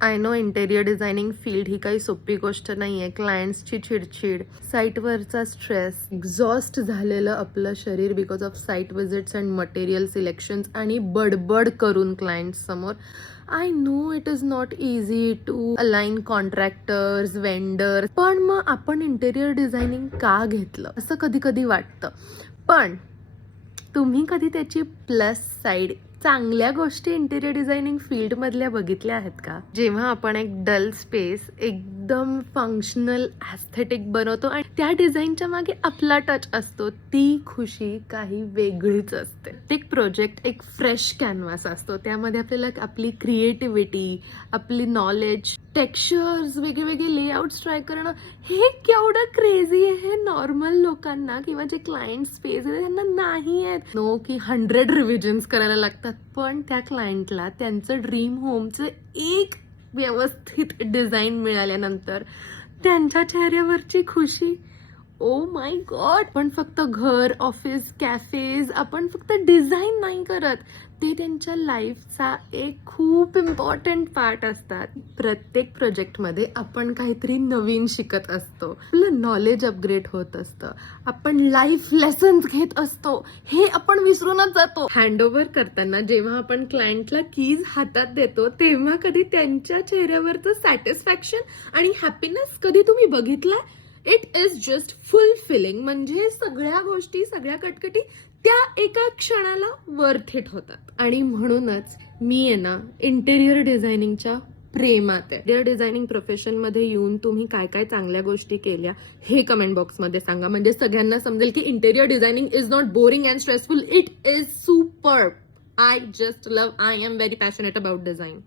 I know interior designing field ही काही सोपी गोष्ट नाहीये. क्लायंट्सची चिडचिड, साईटवरचा स्ट्रेस, एक्झॉस्ट झालेलं आपलं शरीर because of site visits and material selections आणि बडबड करून क्लायंट्स समोर. I know it is not easy to align contractors, vendors, पण मग आपण इंटेरियर डिझायनिंग का घेतलं असं कधी कधी वाटतं. पण तुम्ही कधी त्याची प्लस साईड, चांगल्या गोष्टी इंटेरियर डिझायनिंग फील्ड मधल्या बघितल्या आहेत का? जेव्हा आपण एक डल स्पेस एकदम फंक्शनल ॲस्थेटिक बनवतो आणि त्या डिझाईनच्या मागे आपला टच असतो, ती खुशी काही वेगळीच असते. एक प्रोजेक्ट एक फ्रेश कॅनव्हास असतो, त्यामध्ये आपल्याला आपली क्रिएटिव्हिटी, आपली नॉलेज, टेक्स्चर्स, वेगवेगळे लेआउट्स ट्राय करणं, हे केवढं क्रेझी आहे. हे नॉर्मल लोकांना किंवा जे क्लायंट स्पेस आहे त्यांना नाही आहेत. नो की 100 रिव्हिजन्स करायला लागतात, पण त्या क्लायंटला त्यांचं ड्रीम होमचं एक व्यवस्थित डिझाईन मिळाल्यानंतर त्यांच्या चेहऱ्यावरची खुशी, ओ माय गॉड. पण फक्त घर, ऑफिस, कॅफेज आपण फक्त डिझाईन नाही करत, ते त्यांच्या लाईफचा एक खूप इम्पॉर्टंट पार्ट असतात. प्रत्येक प्रोजेक्टमध्ये आपण काहीतरी नवीन शिकत असतो, आपलं नॉलेज अपग्रेड होत असतं, आपण लाईफ लेसन्स घेत असतो, हे आपण विसरूनच जातो. हँडओव्हर करताना जेव्हा आपण क्लायंटला कीज हातात देतो, तेव्हा कधी त्यांच्या चेहऱ्यावरचं सॅटिस्फॅक्शन आणि हॅपीनेस कधी तुम्ही बघितला? It is just fulfilling. म्हणजे सगळ्या गोष्टी, सगळ्या कटकटी त्या एका क्षणाला वर्थ इट होतात. आणि म्हणूनच मी आहे ना इंटेरियर डिझायनिंगच्या प्रेमात आहे. इंटेरियर डिझायनिंग प्रोफेशन मध्ये येऊन तुम्ही काय काय चांगल्या गोष्टी केल्या हे कमेंट बॉक्स मध्ये सांगा, म्हणजे सगळ्यांना समजेल की interior designing is not boring and stressful. It is super. I just love, I am very passionate about design.